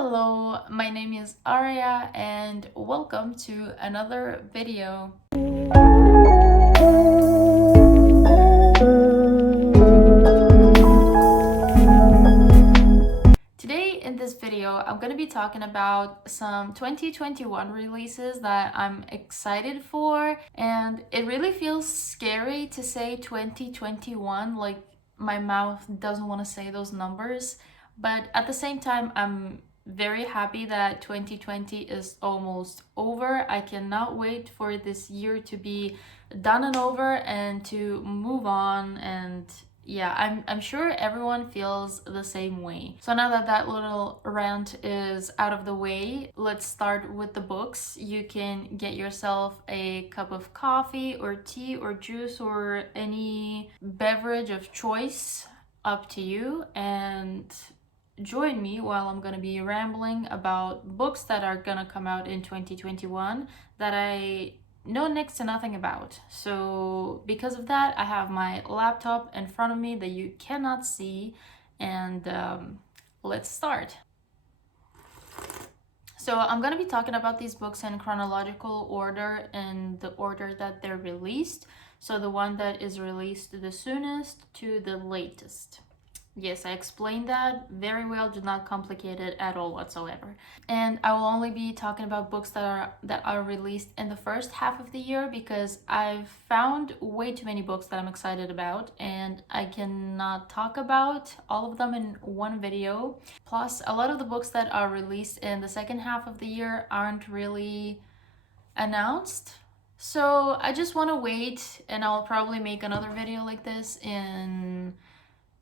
Hello, my name is Arya and welcome to another video. Today in this video, I'm going to be talking about some 2021 releases that I'm excited for, and it really feels scary to say 2021, like my mouth doesn't want to say those numbers, but at the same time, I'm very happy that 2020 is almost over. I cannot wait for this year to be done and over and to move on. And yeah, I'm sure everyone feels the same way. So now that that little rant is out of the way, let's start with the books. You can get yourself a cup of coffee or tea or juice or any beverage of choice, up to you, and join me while I'm gonna be rambling about books that are gonna come out in 2021 that I know next to nothing about. So because of that, I have my laptop in front of me that you cannot see, and let's start. So I'm gonna be talking about these books in chronological order, in the order that they're released. So the one that is released the soonest to the latest. Yes, I explained that very well, did not complicate it at all whatsoever. And I will only be talking about books that are released in the first half of the year, because I've found way too many books that I'm excited about and I cannot talk about all of them in one video. Plus, a lot of the books that are released in the second half of the year aren't really announced. So I just want to wait, and I'll probably make another video like this in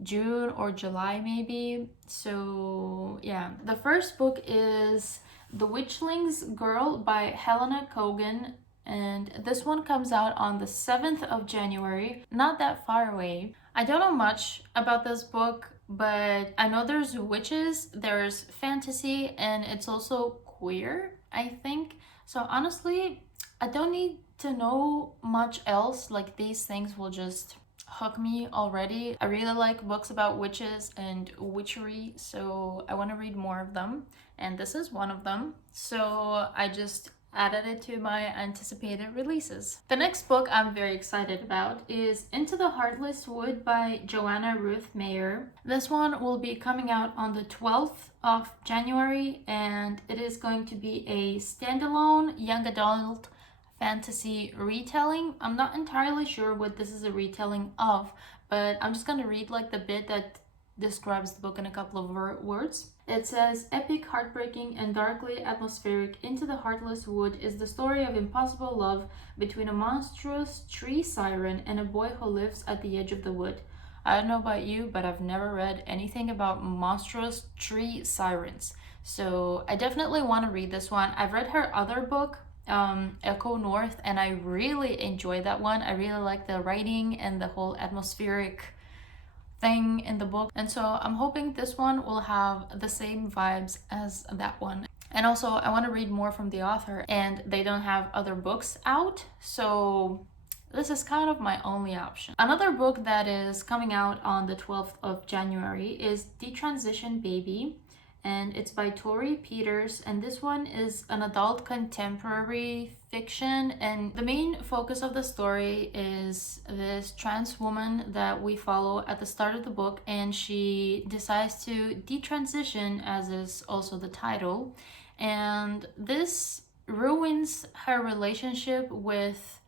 June or July maybe. So yeah, the first book is The Witchlings Girl by Helena Cogan, and this one comes out on the 7th of January, not that far away. I don't know much about this book, but I know there's witches, there's fantasy, and it's also queer, I think. So honestly, I don't need to know much else. Like, these things will just hook me already. I really like books about witches and witchery, so I want to read more of them, and this is one of them. So I just added it to my anticipated releases. The next book I'm very excited about is Into the Heartless Wood by Joanna Ruth Mayer. This one will be coming out on the 12th of January, and it is going to be a standalone young adult fantasy retelling. I'm not entirely sure what this is a retelling of, but I'm just gonna read like the bit that describes the book in a couple of words. It says, epic, heartbreaking, and darkly atmospheric, Into the Heartless Wood is the story of impossible love between a monstrous tree siren and a boy who lives at the edge of the wood. I don't know about you, but I've never read anything about monstrous tree sirens, so I definitely want to read this one. I've read her other book, Echo North, and I really enjoyed that one. I really like the writing and the whole atmospheric thing in the book, and so I'm hoping this one will have the same vibes as that one. And also, I want to read more from the author, and they don't have other books out, so this is kind of my only option. Another book that is coming out on the 12th of January is Detransition Baby, and it's by Tori Peters, and this one is an adult contemporary fiction, and the main focus of the story is this trans woman that we follow at the start of the book, and she decides to detransition, as is also the title, and this ruins her relationship with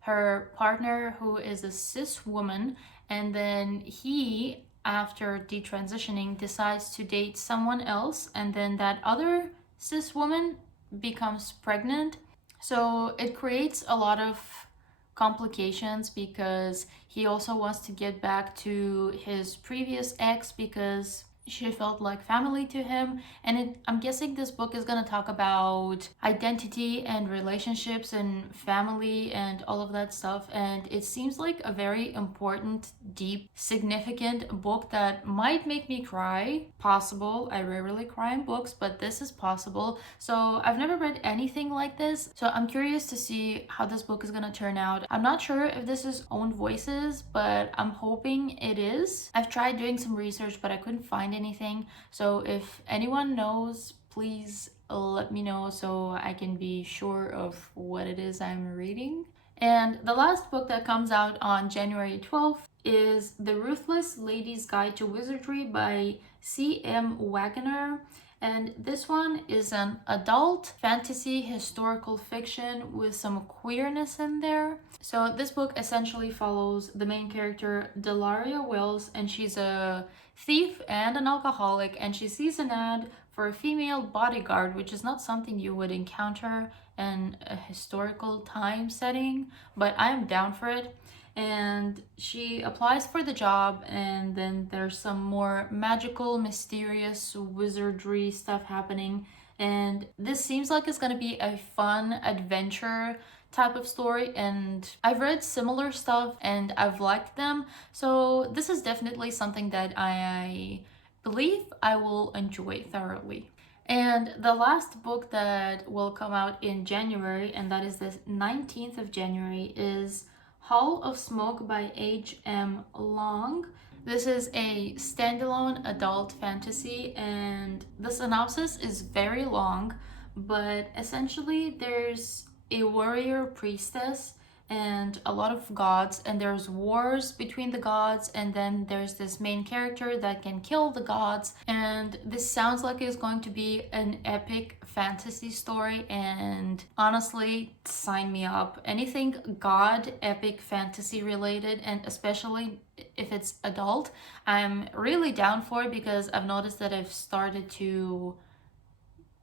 her partner, who is a cis woman, and then he, after detransitioning, decides to date someone else, and then that other cis woman becomes pregnant. So it creates a lot of complications, because he also wants to get back to his previous ex because she felt like family to him. And I'm guessing this book is going to talk about identity and relationships and family and all of that stuff, and it seems like a very important, deep, significant book that might make me cry. Possible. I rarely cry in books, but this is possible. So I've never read anything like this, so I'm curious to see how this book is going to turn out. I'm not sure if this is own voices, but I'm hoping it is. I've tried doing some research, but I couldn't find anything. So if anyone knows, please let me know so I can be sure of what it is I'm reading. And the last book that comes out on January 12th is The Ruthless Lady's Guide to Wizardry by C.M. Wagner. And this one is an adult fantasy historical fiction with some queerness in there. So this book essentially follows the main character, Delaria Wells, and she's a thief and an alcoholic, and she sees an ad for a female bodyguard, which is not something you would encounter in a historical time setting, but I'm down for it. And she applies for the job, and then there's some more magical, mysterious wizardry stuff happening. And this seems like it's gonna be a fun adventure type of story, and I've read similar stuff and I've liked them, so this is definitely something that I believe I will enjoy thoroughly. And the last book that will come out in January, and that is the 19th of January, is Hall of Smoke by H.M. Long. This is a standalone adult fantasy, and the synopsis is very long, but essentially there's a warrior priestess and a lot of gods, and there's wars between the gods, and then there's this main character that can kill the gods. And this sounds like it's going to be an epic fantasy story, and honestly, sign me up. Anything god, epic, fantasy related, and especially if it's adult, I'm really down for it, because I've noticed that I've started to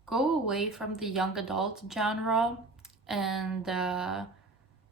go away from the young adult genre, and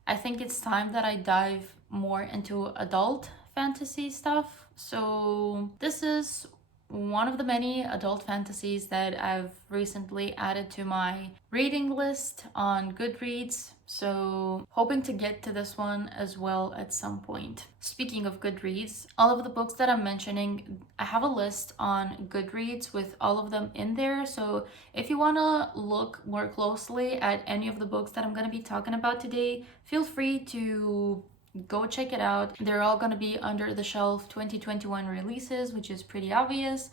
I think it's time that I dive more into adult fantasy stuff. So this is one of the many adult fantasies that I've recently added to my reading list on Goodreads. So hoping to get to this one as well at some point. Speaking of Goodreads, all of the books that I'm mentioning, I have a list on Goodreads with all of them in there. So if you want to look more closely at any of the books that I'm going to be talking about today, feel free to go check it out. They're all going to be under the shelf 2021 releases, which is pretty obvious.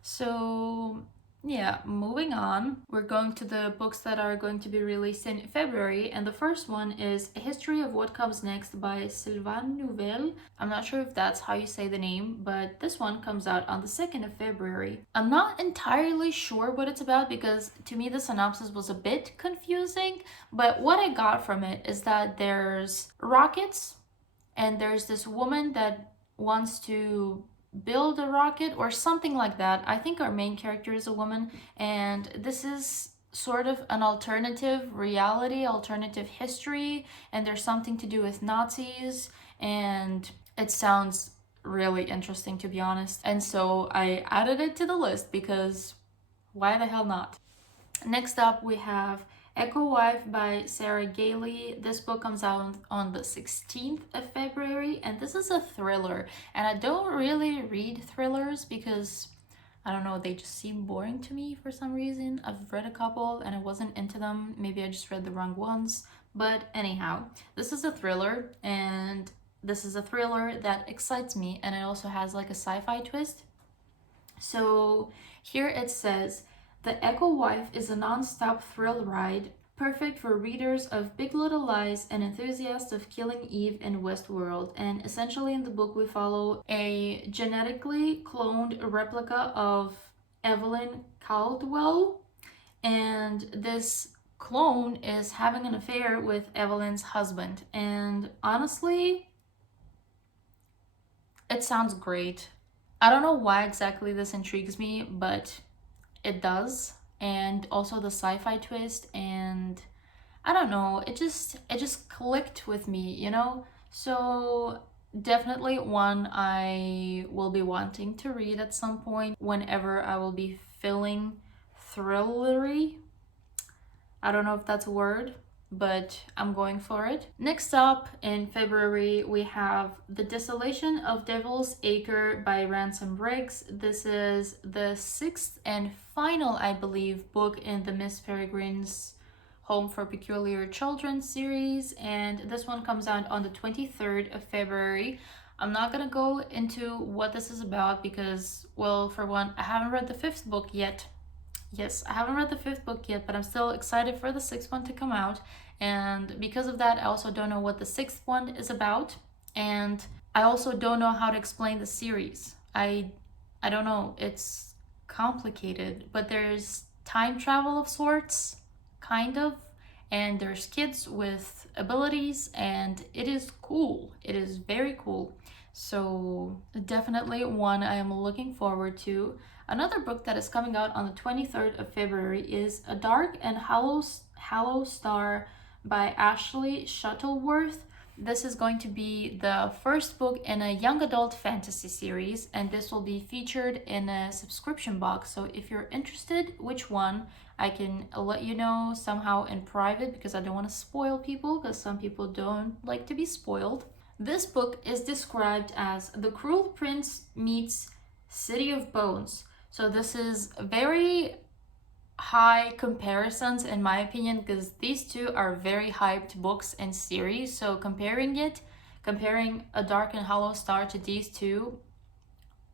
So yeah, moving on, we're going to the books that are going to be released in February, and the first one is A History of What Comes Next by Sylvain Nouvel. I'm not sure if that's how you say the name, but this one comes out on the 2nd of February. I'm not entirely sure what it's about, because to me the synopsis was a bit confusing, but what I got from it is that there's rockets, and there's this woman that wants to build a rocket or something like that. I think our main character is a woman, and this is sort of an alternative reality, alternative history, and there's something to do with Nazis, and it sounds really interesting, to be honest. And so I added it to the list, because why the hell not? Next up, we have Echo Wife by Sarah Gailey. This book comes out on the 16th of February, and this is a thriller. And I don't really read thrillers because, I don't know, they just seem boring to me for some reason. I've read a couple and I wasn't into them. Maybe I just read the wrong ones. But anyhow, this is a thriller, and this is a thriller that excites me, and it also has like a sci-fi twist. So here it says, The Echo Wife is a non-stop thrill ride, perfect for readers of Big Little Lies and enthusiasts of Killing Eve in Westworld. And essentially in the book we follow a genetically cloned replica of Evelyn Caldwell, and this clone is having an affair with Evelyn's husband. And honestly, it sounds great. I don't know why exactly this intrigues me, but it does. And also the sci-fi twist, and I don't know, it just clicked with me, you know? So definitely one I will be wanting to read at some point whenever I will be feeling thrillery. I don't know if that's a word, but I'm going for it. Next up in February, we have The Desolation of Devil's Acre by Ransom Briggs. This is the 6th and final, I believe, book in the Miss Peregrine's Home for Peculiar Children series, and this one comes out on the 23rd of February. I'm not gonna go into what this is about because, well, for one, I haven't read the 5th book yet, Yes, I haven't read the fifth book yet, but I'm still excited for the sixth one to come out. And because of that, I also don't know what the sixth one is about. And I also don't know how to explain the series. I don't know. It's complicated, but there's time travel of sorts, kind of, and there's kids with abilities, and it is cool. It is very cool. So definitely one I am looking forward to. Another book that is coming out on the 23rd of February is A Dark and Hollow Star by Ashley Shuttleworth. This is going to be the first book in a young adult fantasy series, and this will be featured in a subscription box. So if you're interested, which one, I can let you know somehow in private, because I don't want to spoil people, because some people don't like to be spoiled. This book is described as The Cruel Prince meets City of Bones. So this is very high comparisons in my opinion, because these two are very hyped books and series. So comparing A Dark and Hollow Star to these two,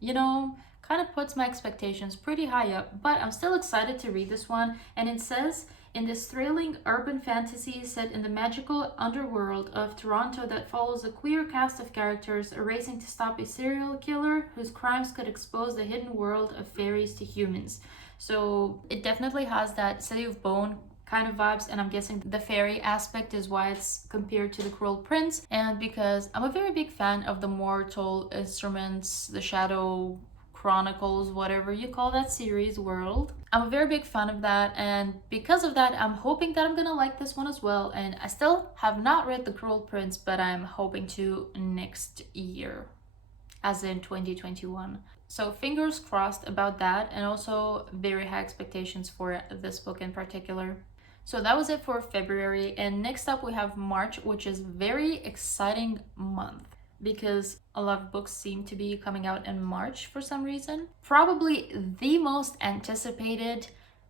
kind of puts my expectations pretty high up, but I'm still excited to read this one. And it says, in this thrilling urban fantasy set in the magical underworld of Toronto that follows a queer cast of characters racing to stop a serial killer whose crimes could expose the hidden world of fairies to humans. So it definitely has that City of Bone kind of vibes, and I'm guessing the fairy aspect is why it's compared to The Cruel Prince. And because I'm a very big fan of the Mortal Instruments, the Shadow Chronicles, whatever you call that series world. I'm a very big fan of that, and because of that, I'm hoping that I'm gonna like this one as well. And I still have not read The Cruel Prince, but I'm hoping to next year, as in 2021. So fingers crossed about that, and also very high expectations for this book in particular. So that was it for February, and next up we have March, which is very exciting month because a lot of books seem to be coming out in March for some reason. Probably the most anticipated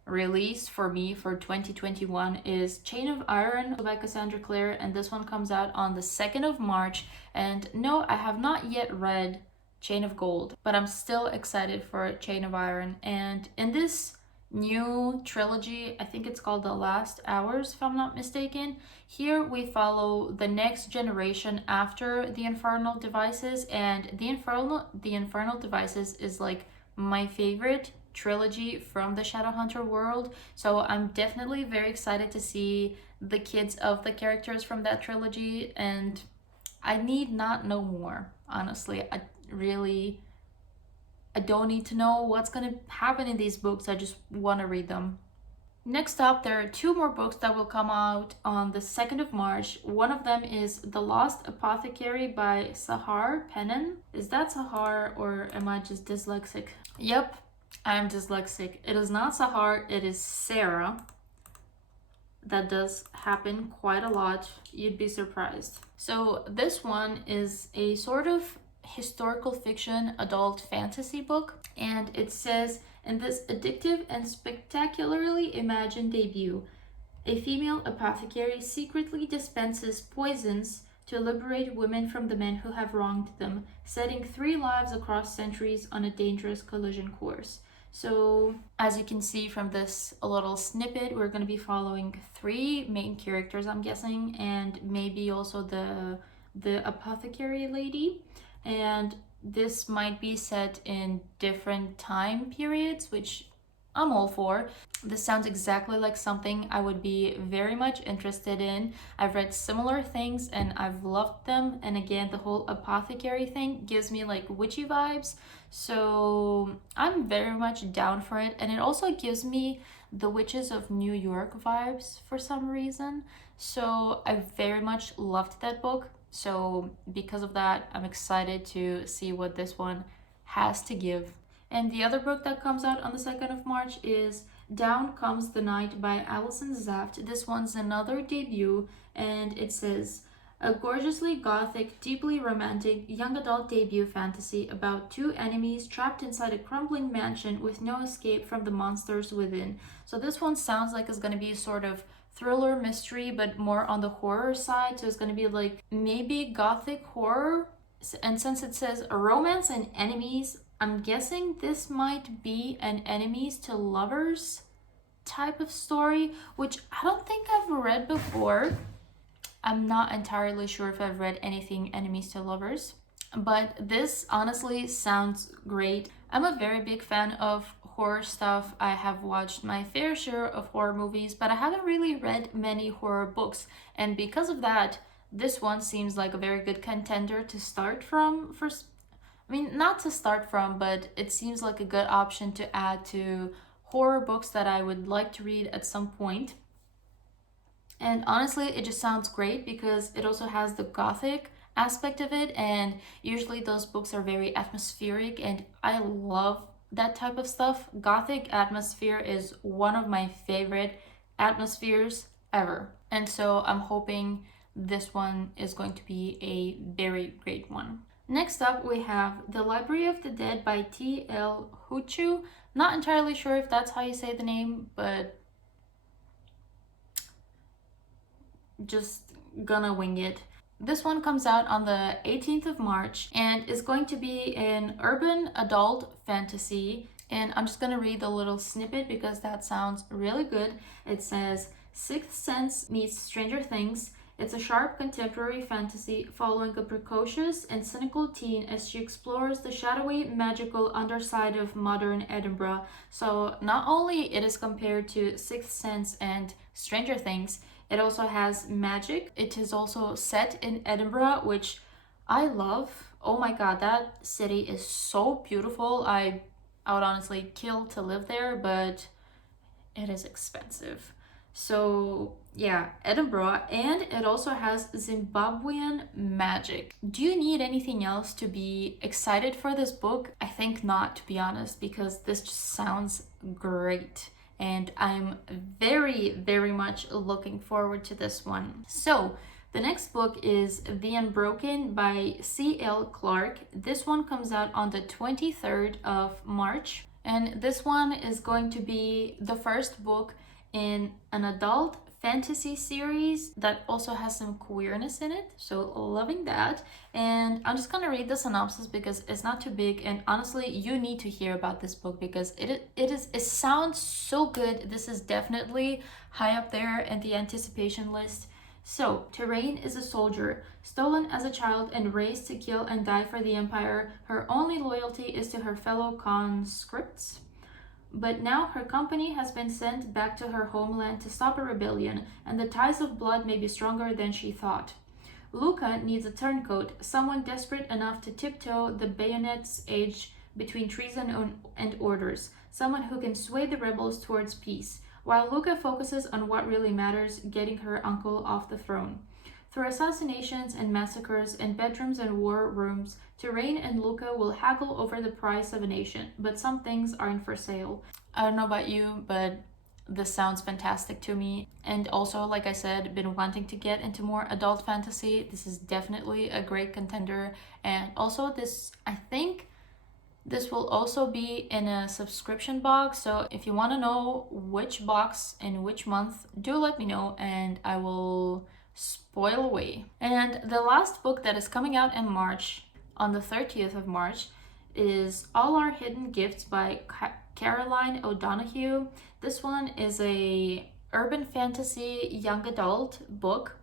release for me for 2021 is Chain of Iron by Cassandra Clare, and this one comes out on the 2nd of March. And no, I have not yet read Chain of Gold, but I'm still excited for Chain of Iron. And in this new trilogy, I think it's called The Last Hours if I'm not mistaken, here we follow the next generation after the Infernal Devices, and the Infernal Devices is like my favorite trilogy from the Shadowhunter world. So I'm definitely very excited to see the kids of the characters from that trilogy, and I need not know more, honestly. I don't need to know what's going to happen in these books. I just want to read them. Next up, there are two more books that will come out on the 2nd of March. One of them is The Lost Apothecary by Sahar Pennon. Is that Sahar, or am I just dyslexic? Yep, I am dyslexic. It is not Sahar, it is Sarah. That does happen quite a lot. You'd be surprised. So this one is a sort of historical fiction adult fantasy book, and it says, in this addictive and spectacularly imagined debut, a female apothecary secretly dispenses poisons to liberate women from the men who have wronged them, setting 3 lives across centuries on a dangerous collision course. So, as you can see from this little snippet, we're going to be following 3 main characters, I'm guessing, and maybe also the apothecary lady. And this might be set in different time periods, which I'm all for. This sounds exactly like something I would be very much interested in. I've read similar things and I've loved them. And again, the whole apothecary thing gives me like witchy vibes. So I'm very much down for it. And it also gives me the Witches of New York vibes for some reason. So I very much loved that book. So because of that, I'm excited to see what this one has to give. And the other book that comes out on the 2nd of March is Down Comes the Night by Alison Zaft. This one's another debut, and it says, a gorgeously gothic, deeply romantic, young adult debut fantasy about 2 enemies trapped inside a crumbling mansion with no escape from the monsters within. So this one sounds like it's going to be sort of thriller mystery, but more on the horror side. So it's going to be like maybe gothic horror. And since it says a romance and enemies, I'm guessing this might be an enemies to lovers type of story, which I don't think I've read before. I'm not entirely sure if I've read anything enemies to lovers, but this honestly sounds great. I'm a very big fan of horror stuff. I have watched my fair share of horror movies, but I haven't really read many horror books, and because of that, this one seems like a very good contender to start from. I mean, not to start from, but it seems like a good option to add to horror books that I would like to read at some point. And honestly, it just sounds great because it also has the gothic aspect of it, and usually those books are very atmospheric, and I love that type of stuff. Gothic atmosphere is one of my favorite atmospheres ever. And so I'm hoping this one is going to be a very great one. Next up, we have The Library of the Dead by T.L. Huchu. Not entirely sure if that's how you say the name, but just gonna wing it. This one comes out on the 18th of March and is going to be an urban adult fantasy. And I'm just gonna read the little snippet because that sounds really good. It says, Sixth Sense meets Stranger Things. It's a sharp contemporary fantasy following a precocious and cynical teen as she explores the shadowy, magical underside of modern Edinburgh. So not only it is compared to Sixth Sense and Stranger Things, it also has magic. It is also set in Edinburgh, which I love. Oh my god, that city is so beautiful. I would honestly kill to live there, but it is expensive. So yeah, Edinburgh, and it also has Zimbabwean magic. Do you need anything else to be excited for this book? I think not, to be honest, because this just sounds great. And I'm very, very much looking forward to this one. So the next book is The Unbroken by C.L. Clarke. This one comes out on the 23rd of March. And this one is going to be the first book in an adult fantasy series that also has some queerness in it, so loving that. And I'm just gonna read the synopsis because it's not too big, and honestly you need to hear about this book because it sounds so good. This is definitely high up there in the anticipation list. So, Terrain is a soldier, stolen as a child and raised to kill and die for the Empire. Her only loyalty is to her fellow conscripts. But now her company has been sent back to her homeland to stop a rebellion, and the ties of blood may be stronger than she thought. Luca needs a turncoat, someone desperate enough to tiptoe the bayonet's edge between treason and orders, someone who can sway the rebels towards peace, while Luca focuses on what really matters, getting her uncle off the throne. Through assassinations and massacres in bedrooms and war rooms, Terrain and Luca will haggle over the price of a nation, but some things aren't for sale. I don't know about you, but this sounds fantastic to me. And also, like I said, been wanting to get into more adult fantasy. This is definitely a great contender. And also this, I think this will also be in a subscription box. So if you want to know which box in which month, do let me know and I will spoil away. And the last book that is coming out in March, on the 30th of March, is All Our Hidden Gifts by Caroline O'Donoghue. This one is a urban fantasy young adult book,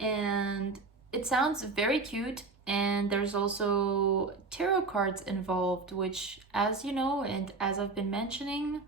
and it sounds very cute. And there's also tarot cards involved, which, as you know, and as I've been mentioning,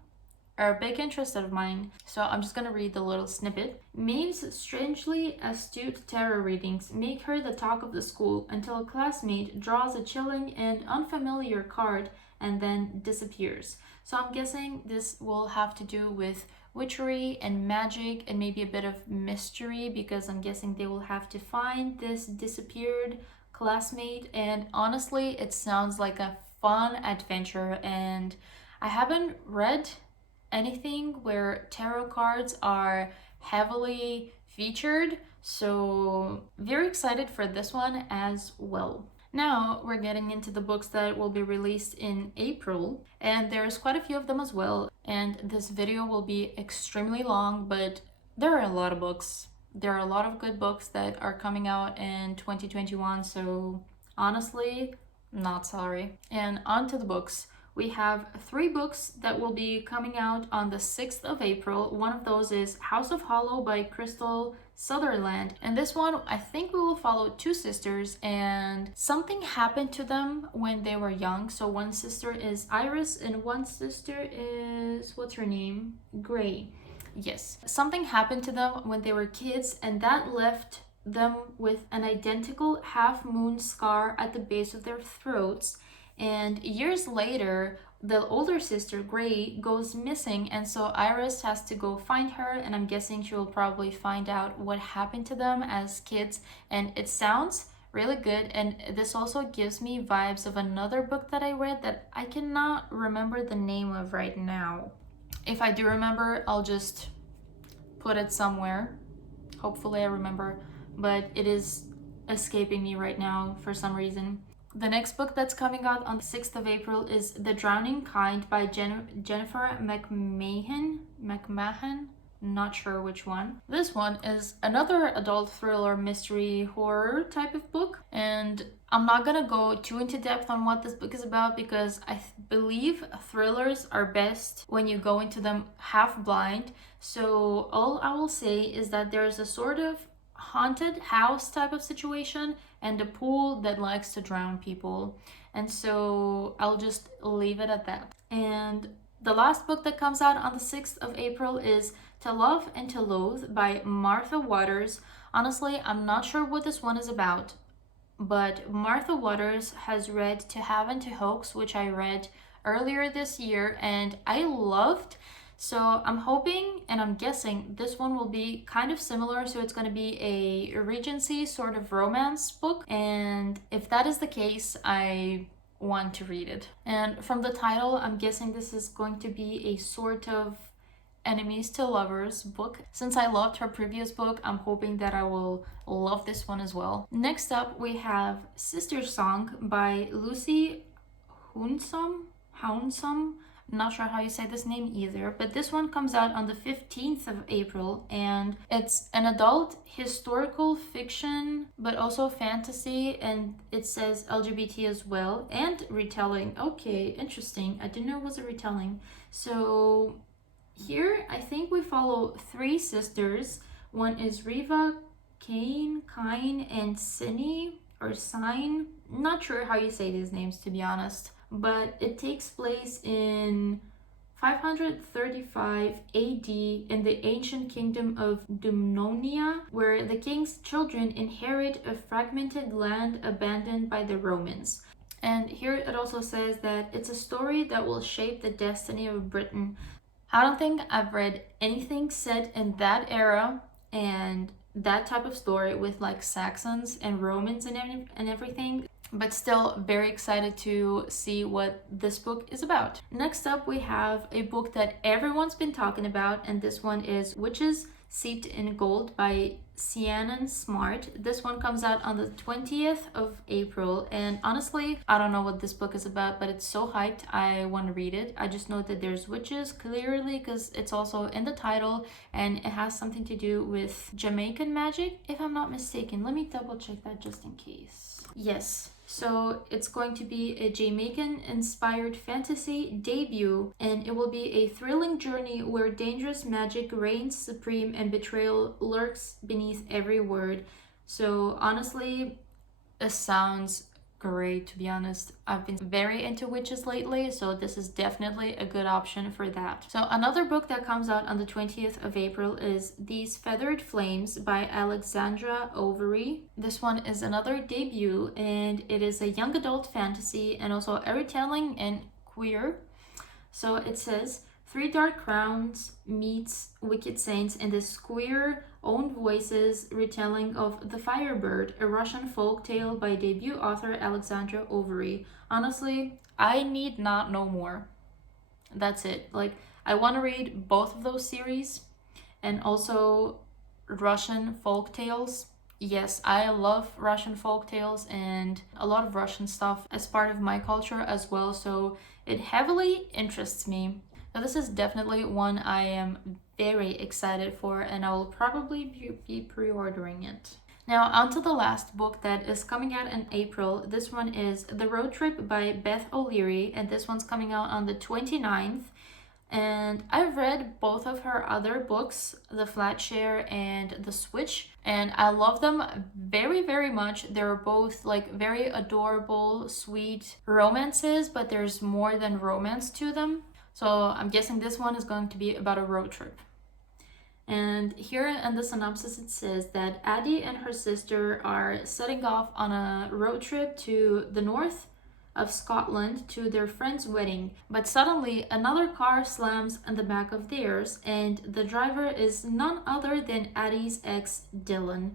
are a big interest of mine. So I'm just gonna read the little snippet. Maeve's strangely astute tarot readings make her the talk of the school until a classmate draws a chilling and unfamiliar card and then disappears. So I'm guessing this will have to do with witchery and magic and maybe a bit of mystery, because I'm guessing they will have to find this disappeared classmate. And honestly, it sounds like a fun adventure, and I haven't read anything where tarot cards are heavily featured, so very excited for this one as well. Now we're getting into the books that will be released in April, and there's quite a few of them as well, and this video will be extremely long, but there are a lot of books. There are a lot of good books that are coming out in 2021, so honestly, not sorry. And on to the books. we have 3 books that will be coming out on the 6th of April. One of those is House of Hollow by Crystal Sutherland. And this one, I think we will follow 2 sisters, and something happened to them when they were young. So one sister is Iris and one sister is, what's her name? Gray. Yes. Something happened to them when they were kids, and that left them with an identical half-moon scar at the base of their throats. And years later, the older sister, Gray, goes missing, and so Iris has to go find her, and I'm guessing she will probably find out what happened to them as kids. And it sounds really good, and this also gives me vibes of another book that I read that I cannot remember the name of right now. If I do remember, I'll just put it somewhere. Hopefully I remember, but it is escaping me right now for some reason. The next book that's coming out on the 6th of April is The Drowning Kind by Jennifer McMahon. Not sure which one. This one is another adult thriller, mystery, horror type of book. And I'm not gonna go too into depth on what this book is about because I believe thrillers are best when you go into them half blind. So all I will say is that there's a sort of haunted house type of situation and a pool that likes to drown people. And so I'll just leave it at that. And the last book that comes out on the 6th of April is To Love and to Loathe by Martha Waters. Honestly, I'm not sure what this one is about, but Martha Waters has read To Have and to Hoax, which I read earlier this year and I loved. So I'm hoping and I'm guessing this one will be kind of similar. So it's going to be a Regency sort of romance book. And if that is the case, I want to read it. And from the title, I'm guessing this is going to be a sort of enemies to lovers book. Since I loved her previous book, I'm hoping that I will love this one as well. Next up, we have Sister Song by Lucy Hounsome. Not sure how you say this name either, but this one comes out on the 15th of April, and it's an adult historical fiction, but also fantasy, and it says LGBT as well, and retelling. Okay, interesting. I didn't know it was a retelling. So here, I think we follow 3 sisters. One is Riva, Kine, and Sine. Not sure how you say these names, to be honest. But it takes place in 535 AD in the ancient kingdom of Dumnonia, where the king's children inherit a fragmented land abandoned by the Romans. And here it also says that it's a story that will shape the destiny of Britain. I don't think I've read anything set in that era and that type of story with like Saxons and Romans and everything. But still very excited to see what this book is about. Next up, we have a book that everyone's been talking about, and this one is Witches Seeped in Gold by Sienna Smart. This one comes out on the 20th of April, and honestly, I don't know what this book is about, but it's so hyped. I want to read it. I just know that there's witches, clearly, because it's also in the title, and it has something to do with Jamaican magic, if I'm not mistaken. Let me double check that just in case. Yes. So it's going to be a Jamaican-inspired fantasy debut, and it will be a thrilling journey where dangerous magic reigns supreme and betrayal lurks beneath every word. So honestly, it sounds great, to be honest. I've been very into witches lately, so this is definitely a good option for that. So another book that comes out on the 20th of April is These Feathered Flames by Alexandra Overy. This one is another debut, and it is a young adult fantasy and also a retelling and queer. So it says 3 Dark Crowns meets Wicked Saints in this queer own voices retelling of The Firebird, a Russian folktale by debut author Alexandra Overy. Honestly, I need not know more. That's it. Like, I want to read both of those series and also Russian folktales. Yes, I love Russian folktales and a lot of Russian stuff as part of my culture as well, so it heavily interests me. Now, this is definitely one I am very excited for, and I will probably be pre-ordering it. Now, on to the last book that is coming out in April. This one is The Road Trip by Beth O'Leary, and this one's coming out on the 29th. And I've read both of her other books, The Flatshare and The Switch, and I love them very, very much. They're both like very adorable, sweet romances, but there's more than romance to them. So I'm guessing this one is going to be about a road trip. And here in the synopsis it says that Addie and her sister are setting off on a road trip to the north of Scotland to their friend's wedding, but suddenly another car slams in the back of theirs, and the driver is none other than Addie's ex, Dylan,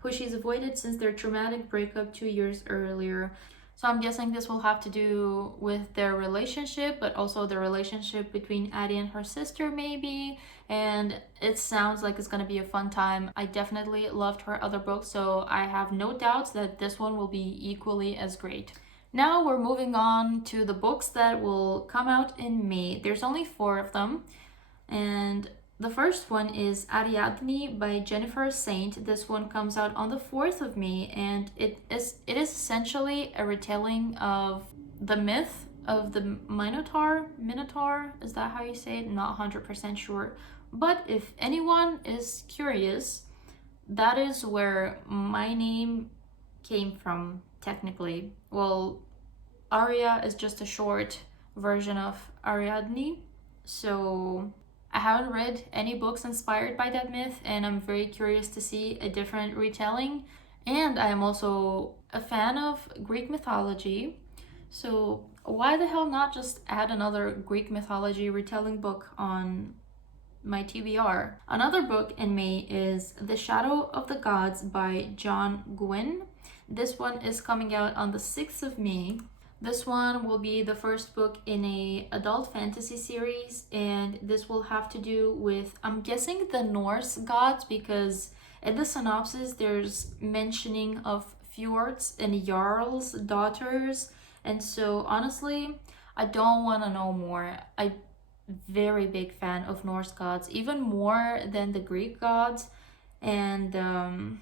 who she's avoided since their traumatic breakup 2 years earlier. So I'm guessing this will have to do with their relationship, but also the relationship between Addie and her sister maybe, and it sounds like it's going to be a fun time. I definitely loved her other books, so I have no doubts that this one will be equally as great. Now we're moving on to the books that will come out in May. There's only 4 of them, and the first one is Ariadne by Jennifer Saint. This one comes out on the 4th of May, and it is essentially a retelling of the myth of the Minotaur, is that how you say it? Not 100% sure. But if anyone is curious, that is where my name came from, technically. Well, Aria is just a short version of Ariadne, so I haven't read any books inspired by that myth, and I'm very curious to see a different retelling. And I am also a fan of Greek mythology, so why the hell not just add another Greek mythology retelling book on my TBR? Another book in May is The Shadow of the Gods by John Gwynne. This one is coming out on the 6th of May. This one will be the first book in a adult fantasy series, and this will have to do with, I'm guessing, the Norse gods, because in the synopsis there's mentioning of fjords and jarls' daughters, and so honestly, I don't want to know more. I'm very big fan of Norse gods, even more than the Greek gods, and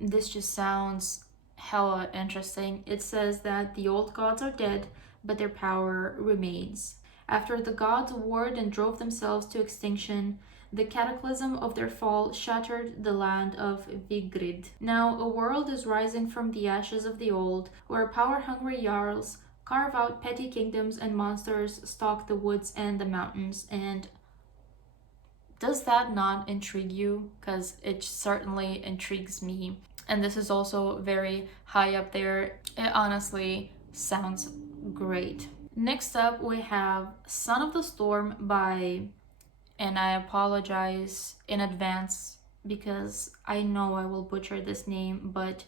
this just sounds hella interesting. It says that the old gods are dead, but their power remains. After the gods warred and drove themselves to extinction, the cataclysm of their fall shattered the land of Vigrid. Now a world is rising from the ashes of the old, where power-hungry jarls carve out petty kingdoms and monsters stalk the woods and the mountains. And does that not intrigue you? Because it certainly intrigues me. And this is also very high up there. It honestly sounds great. Next up, we have Son of the Storm by, and I apologize in advance because I know I will butcher this name, but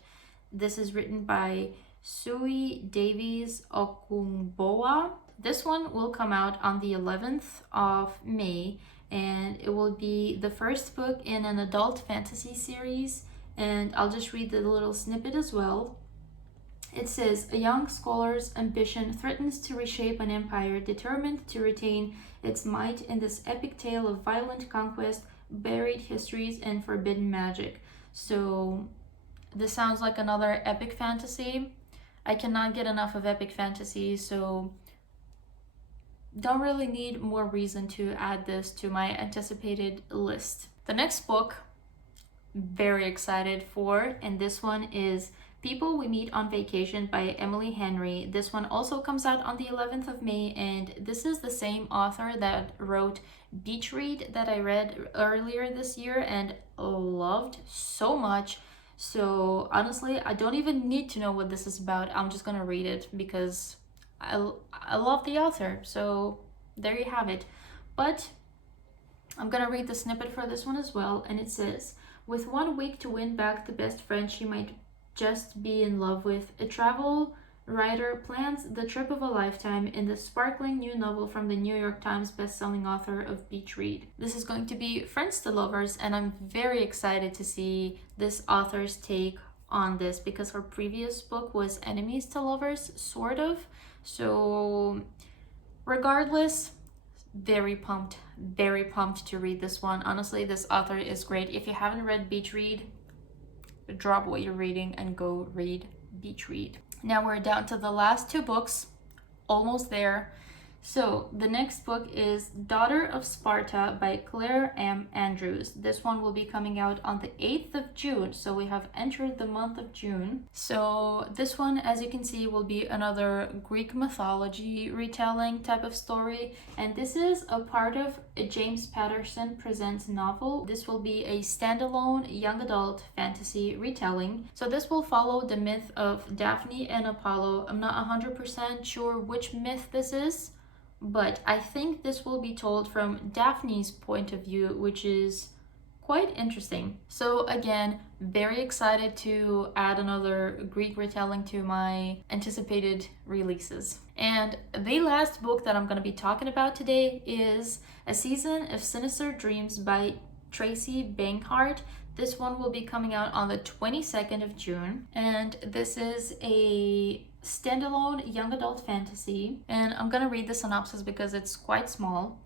this is written by Sui Davies Okungboa. This one will come out on the 11th of May, and it will be the first book in an adult fantasy series. And I'll just read the little snippet as well. It says, a young scholar's ambition threatens to reshape an empire determined to retain its might in this epic tale of violent conquest, buried histories, and forbidden magic. So this sounds like another epic fantasy. I cannot get enough of epic fantasy, so don't really need more reason to add this to my anticipated list. The next book, very excited for, and this one is People We Meet on Vacation by Emily Henry. This one also comes out on the 11th of May, and this is the same author that wrote Beach Read that I read earlier this year and loved so much. So honestly, I don't even need to know what this is about. I'm just gonna read it because I love the author. So there you have it. But I'm gonna read the snippet for this one as well, and it says, with 1 week to win back the best friend she might just be in love with, a travel writer plans the trip of a lifetime in the sparkling new novel from the New York Times bestselling author of Beach Read. This is going to be Friends to Lovers, and I'm very excited to see this author's take on this because her previous book was Enemies to Lovers, sort of. So regardless, very pumped to read this one. Honestly, this author is great. If you haven't read Beach Read, drop what you're reading and go read beach read. Now we're down to the last 2 books, almost there. So the next book is Daughter of Sparta by Claire M. Andrews. This one will be coming out on the 8th of June, so we have entered the month of June. So this one, as you can see, will be another Greek mythology retelling type of story, and this is a part of a James Patterson Presents novel. This will be a standalone young adult fantasy retelling. So this will follow the myth of Daphne and Apollo. I'm not 100% sure which myth this is, but I think this will be told from Daphne's point of view, which is quite interesting. So again, very excited to add another Greek retelling to my anticipated releases. And the last book that I'm going to be talking about today is A Season of Sinister Dreams by Tracy Banghart. This one will be coming out on the 22nd of June, and this is a standalone young adult fantasy, and I'm gonna read the synopsis because it's quite small.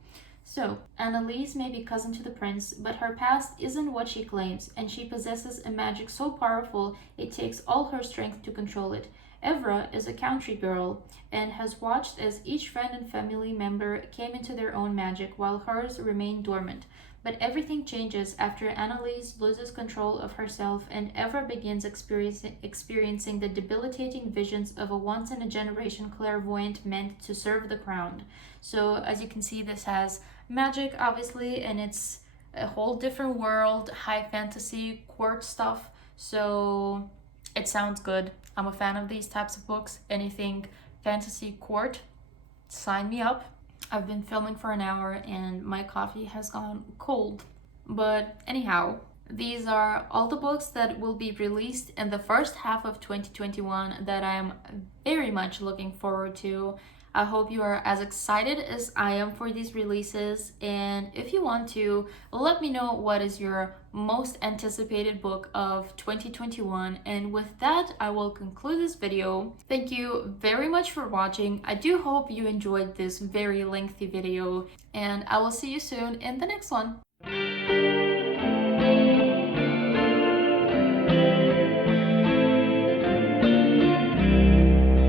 So, Annalise may be cousin to the prince, but her past isn't what she claims, and she possesses a magic so powerful it takes all her strength to control it. Evra is a country girl and has watched as each friend and family member came into their own magic while hers remained dormant. But everything changes after Annalise loses control of herself and Evra begins experiencing the debilitating visions of a once-in-a-generation clairvoyant meant to serve the crown. So as you can see, this has magic, obviously, and it's a whole different world, high fantasy, court stuff, so it sounds good. I'm a fan of these types of books. Anything fantasy court, sign me up. I've been filming for an hour and my coffee has gone cold. But anyhow, these are all the books that will be released in the first half of 2021 that I am very much looking forward to. I hope you are as excited as I am for these releases, and if you want to, let me know what is your most anticipated book of 2021. And with that, I will conclude this video. Thank you very much for watching. I do hope you enjoyed this very lengthy video, and I will see you soon in the next one.